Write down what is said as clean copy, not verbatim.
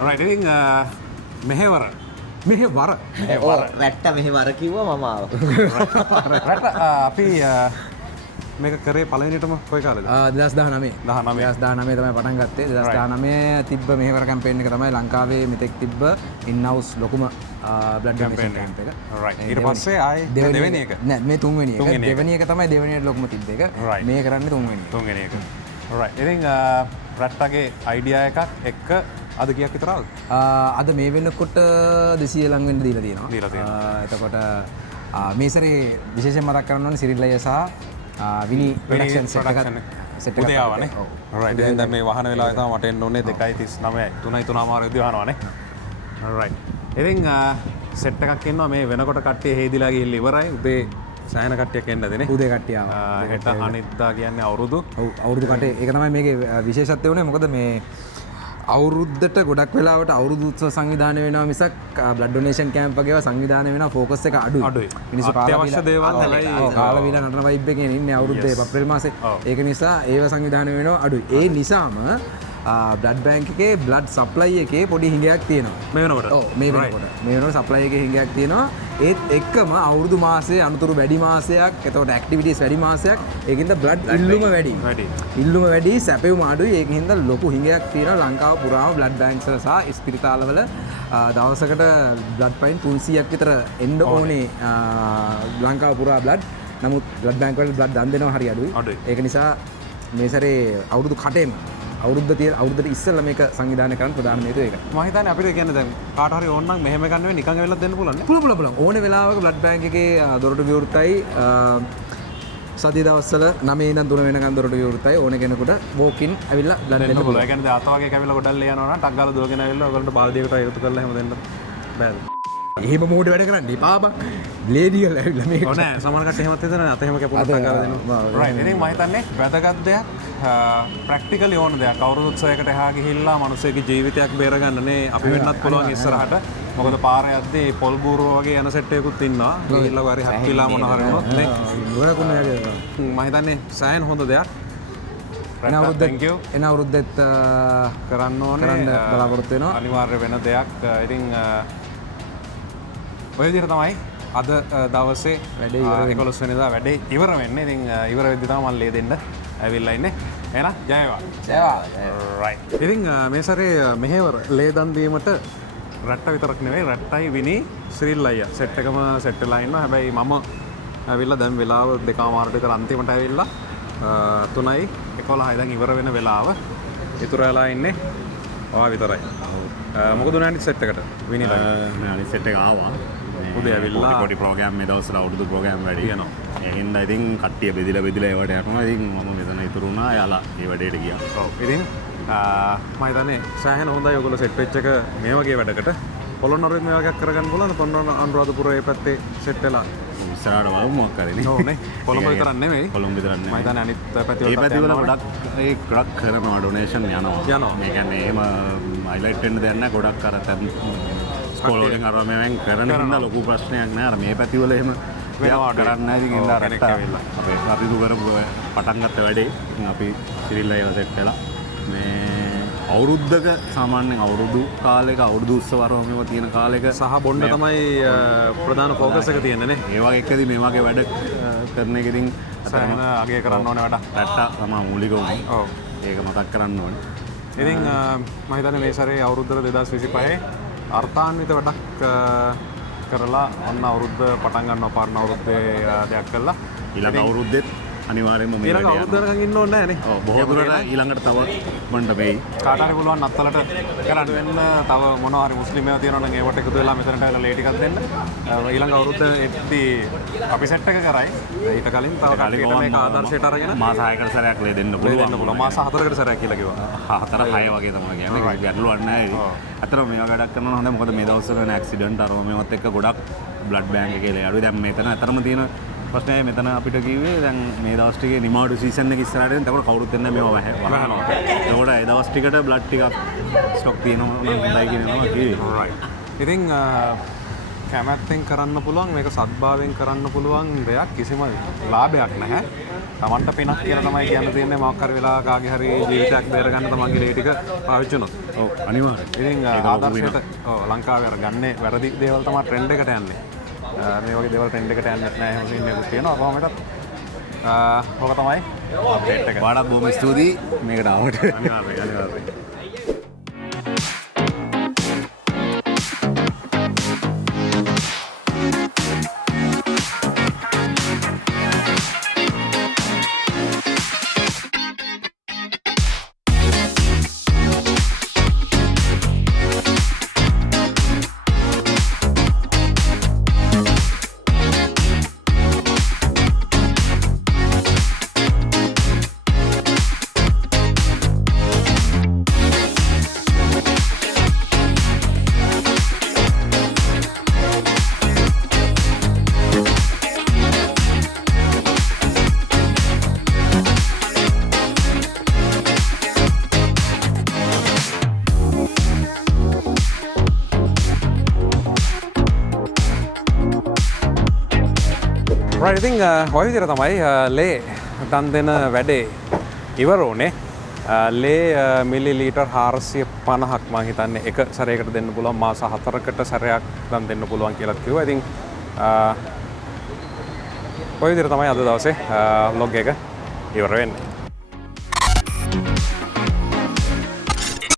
right ඉතින් මෙහෙවර රැට්ට මෙහෙවර කිව්වා මම ආවා. රට අපි මේක කරේ පළවෙනිටම කොයි කාලෙද? 2019 19 තමයි පටන් ගත්තේ. 2019 තිබ්බ මෙහෙවර කැම්පේන් එක තමයි ලංකාවේ මෙතෙක් තිබ්බ ඉන් හවුස් ලොකුම බ්ලඩ් ඩොනේෂන් කැම්ප් එක. right ඊට පස්සේ ආයේ දෙවෙනි එක නෑ මේ තුන්වෙනි එක. දෙවෙනි එක තමයි දෙවෙනියට ලොකුම තිබ්බ එක. මේ කරන්නේ තුන්වෙනි එක. right ඉතින් රට්ටගේ අයිඩියා එකක් එක්ක අද කීයක් විතර ආවද? අද මේ වෙනකොට 200 ලඟ වෙන්න දීලා තියෙනවා. එතකොට මේ සැරේ විශේෂයෙන් මතක් කරන්න ඕනේ සිරිල් අයියා සහ විනි ප්‍රොඩක්ෂන් සෙට් එකක් ආවනේ. right ඉතින් දැන් මේ වහන වෙලාවේ තමයි මට එන්න ඕනේ 2:39යි 3:03 විදිහ වහනවානේ. right ඉතින් සෙට් එකක් ඉන්නවා මේ වෙනකොට කට්ටිය හේදිලා ගිහිල්ලා ඉවරයි. උදේ සෑහෙන කට්ටියක් එන්න දෙනේ. උදේ කට්ටිය ආවා. හෙට අනිද්දා කියන්නේ අවුරුදු. ඔව් අවුරුදු කටේ. ඒක තමයි මේකේ විශේෂත්වය උනේ. මොකද මේ අවුරුද්දට ගොඩක් වෙලාවට අවුරුදු උත්සව සංවිධානය වෙනවා මිසක් බ්ලඩ් ඩොනේෂන් කැම්ප් වගේ ඒවා සංවිධානය වෙනවා ෆෝකස් එක අඩුයි. මිනිස්සු අත්‍යවශ්‍ය දේවල් හැබැයි කාලා බීලා නටන වයිබ් එකේ ඉන්නේ අවුරුද්දේ අප්‍රේල් මාසේ. ඒක නිසා ඒව සංවිධානය වෙනවා අඩුයි. ඒ නිසාම බ්ලඩ් බැංක් එකේ බ්ලඩ් සප්ලයි එකේ පොඩි හිඟයක් තියෙනවා. මේ වෙනකොට. ඔව් මේ වෙනකොට සප්ලයි එකේ හිඟයක් තියෙනවා. ඒත් එක්කම අවුරුදු මාසයේ අනුතුරු වැඩි මාසයක්, එතකොට ඇක්ටිවිටීස් වැඩි මාසයක්. ඒකින්ද බ්ලඩ් ඉල්ලුම වැඩි. ඉල්ලුම වැඩි, සැපෙවුම අඩුයි. ඒකින්ද ලොකු හිඟයක් තියෙනවා ලංකාව පුරාම බ්ලඩ් බැංක්ස් වල සහ ස්පිරිතාලවල දවසකට බ්ලඩ් පයින් 300ක් විතර එන්න ඕනේ ලංකාව පුරා බ්ලඩ්. නමුත් බ්ලඩ් බැංක් වල බ්ලඩ් දන් දෙනවා හරි අඩුයි. ඒක නිසා මේ සැරේ අවුරුදු කටේම අවුරුද්දට ඉස්සෙල්ලා මේක සංවිධානය කරන්න ප්‍රධාන හේතුව ඒක. මම හිතන්නේ අපිට කියන්නේ දැන් කාට හරි ඕන නම් මෙහෙම ගන්න වෙයි නිකන් වෙලක් දෙන්න පුළුවන් නේ. පුළුවන්. ඕනේ වෙලාවක බ්ලඩ් බැංක් එකේ දොරටු විවෘතයි. සතිය දවස්වල 9 ඉඳන් 3 වෙනකන් දොරටු විවෘතයි. ඕන කෙනෙකුට වෝක් ඉන් ඇවිල්ලා බ්ලඩ් දෙන්න පුළුවන්. ඒ කියන්නේ දැන් අත වගේ කැවිලා ගොඩල්ල යනවා නම් ටක් ගාලා දුවගෙන ඇවිල්ලා ඔයගොල්ලන්ට බාල්දියකට එකතු කරලා එහෙම දෙන්න බෑද? එහෙම මෝඩ වැඩ කරන්න එපා බං. ලේඩි ගල ඇවිල්ලා මේක. ඔව් නෑ සමහර කට්ටිය එහෙමත් හිතන අත එහෙම කැපුණා ටක් ගාලා දෙනවා. රයිට්. ඉතින් මම හිතන්නේ වැදගත් දෙයක් ප්‍රැක්ටිකලි ඕන දෙයක්. අවුරුදු උත්සවයකට එහා ගිහිල්ලා මිනිස්සෙගේ ජීවිතයක් බේරගන්න නේ අපි වෙන්නත් පුළුවන් ඉස්සරහට. මොකද පාරේ යද්දී පොල් බූරුව වගේ යන සෙට් එකකුත් ඉන්නවා. ගිහිල්ලා හරි හක්කිලා මොන හරි වුණොත් නේ. මොනකුණ යගේ. මම හිතන්නේ සෑහෙන හොඳ දෙයක්. එන අවුරුද්දෙත් කරන්න ඕනේ. බලාපොරොත්තු වෙනවා. අනිවාර්ය වෙන දෙයක්. ඉතින් ඔය විදිහට තමයි අද දවසේ වැඩේ 11 වෙනිදා වැඩේ ඉවර වෙන්නේ. ඉතින් ඉවර වෙද්දි තමයි මම ලේ දෙන්න ඇවිල්ලා ඉන්නේ. එහෙනම් ජය වේවා. රයිට්. ඉතින් මේ සැරේ මෙහෙවර ලේ දන් දීමට රට්ට විතරක් නෙවෙයි රට්ටයි විනි ශ්‍රීල් අයියා සෙට් එකම සෙට් වෙලා ඉන්නවා. හැබැයි මම ඇවිල්ලා දැන් වෙලාව 2:00 විතර අන්තිමට ඇවිල්ලා 3:11 දැන් ඉවර වෙන වෙලාව. ඉතුරු වෙලා ඉන්නේ ඔයා විතරයි. මොකද උනේ අනිත් සෙට් එකට විනිලා? අනිත් සෙට් එක ආවා. උදේ ඇවිල්ලා පොඩි ප්‍රෝග්‍රෑම් මේ දවස්වල අවුරුදු ප්‍රෝග්‍රෑම් වැඩි වෙනවා. ඒකින්ද ඉතින් කට්ටිය බෙදිලා ඒවට යනවා. ඉතින් මම මෙතන ඉතුරු වුණා. එයාලා ඒ වැඩේට ගියා. ඔව්. ඉතින් මම හිතන්නේ සෑහෙන හොඳයි ඔයගොල්ලෝ සෙට් වෙච්ච එක මේ වගේ වැඩකට. පොළොන්නරුවේ මේ වගේක් කරගන්න පුළුවන්. පොළොන්නරු අනුරාධපුරයේ පැත්තේ සෙට් වෙලා ඉස්සරහට බලමු මොකක් කරන්නේ. ඕනේ. කොළඹ විතරක් නෙමෙයි. කොළඹ විතරක් නෙමෙයි. මම හිතන්නේ අනිත් පැති වල ගොඩක් කරනවා ඩොනේෂන් යනවා. මේ කියන්නේ එහෙම හයිලයිට් වෙන්න දෙයක් නැහැ. ගොඩක් අර ස්කෝල් වලින් අර මෙවෙන් කරන හින්දා ලොකු ප්‍රශ්නයක් නැහැ. අර මේ පැති වල එහෙම වෙනවා කරන්නේ නැහැ. ඉතින් ඉඳලා රැට ඇවිල්ලා. අපේ අපි කරපු පටන් ගත්ත වැඩේ. ඉතින් අපි සිරිල් අයව සෙට් කළා. මේ අවුරුද්දක සාමාන්‍යයෙන් අවුරුදු කාලයක අවුරුදු උත්සව ආරම්භව තියෙන කාලයක සහ බොන්න තමයි ප්‍රධාන ෆෝකස් එක තියෙන්නේ නේ. ඒ වගේ එකදී මේ වගේ වැඩ කරන එක ඉතින් සෑහෙන අගය කරන්න ඕනේ වැඩ. රැට්ට තමයි මූලික උනේ. ඔව්. ඒක මතක් කරන්න ඕනේ. ඉතින් මම හිතන්නේ මේ සැරේ අවුරුද්දට 2025 අර්ථාන්විත වැඩක් කරලා ඔන්න අවුරුද්ද පටන් ගන්නවා පාරන අවුරුද්දේ දෙයක් කළා. ඊළඟ අවුරුද්දෙත් අනිවාර්යයෙන්ම මේ ඊළඟ අවුරුද්දකන් ඉන්න ඕනේ නැහැ නේ. ඔව් බොහෝ දුරට ඊළඟට තව මණ්ඩ වෙයි. කාට හරි පුළුවන් අත්තලට කරන්න වෙන්න තව මොනවා හරි මුස්ලිම් ඒවා තියෙනවා නම් ඒවට එකතු වෙලා මෙතනට ඇවිල්ලා ලේ ටිකක් දෙන්න. ඊළඟ අවුරුද්දේදී අපි සෙට් එක කරයි. ඊට කලින් තව කට්ටියට මේක ආදර්ශයට අරගෙන මාස 6කට සැරයක් ලේ දෙන්න පුළුවන්. මාස 4කට සැරයක් කියලා කිව්වා. 4 6 වගේ තමයි කියන්නේ. ඒක ගැටලුවක් නැහැ. අතන මේවා වැඩක් කරනවා හොඳයි. මොකද මේ දවස්වල වෙන ඇක්සිඩන්ට් අරම මේවත් එක්ක ගොඩක් බ්ලඩ් බැංක් එකේ ලේ අඩුයි. දැන් මෙතන අතරම තියෙන ප්‍රශ්නය මෙතන අපිට කිව්වේ දැන් මේ දවස් ටිකේ නිමාඩු සීසන් එක ඉස්සරහට එන තකොට කවුරුත් එන්නේ මේවා වහනවා. ඒකට ඒ දවස් ටිකට බ්ලඩ් ටිකක් ස්ටොක් තියෙනවා නම් හොඳයි කියනවා කිව්වේ. ඉතින් කැමැත්තෙන් කරන්න පුළුවන් මේක සද්භාවයෙන් කරන්න පුළුවන් දෙයක් කිසිම ලාභයක් නැහැ. Tamanට පිනක් කියලා තමයි කියන්න තියෙන්නේ මොකක් හරි වෙලාවක කාගේ හරි ජීවිතයක් බේරගන්න තමන්ගේ ලේ ටික පාවිච්චි වුණොත්. ඔව් අනිවාර්යයෙන්. ඉතින් ආදර්ශයට ලංකාවේ අර ගන්නේ වැරදි දේවල් තමයි ට්‍රෙන්ඩ් එකට යන්නේ. මේ වගේ දේවල් ට්‍රෙන්ඩ් එකට යන්නේ නැහැ එහෙම ඉන්නේකුත් තියෙනවා. කොහොමදත් ඔක තමයි අප්ඩේට් එක. වඩාත් බොහොම ස්තුතියි මේකට ආවට. අනිවාර්යයෙන්. right ඉතින් ඔය විදිහට තමයි ලේ දන් දෙන වැඩේ ඉවර වුණේ. ලේ මිලිලීටර් 450ක් මම හිතන්නේ එක සැරයකට දෙන්න පුළුවන් මාස 4කට සැරයක් දන් දෙන්න පුළුවන් කියලා කිව්වා. ඉතින් ඔය විදිහට තමයි අද දවසේ vlog එක ඉවර වෙන්නේ.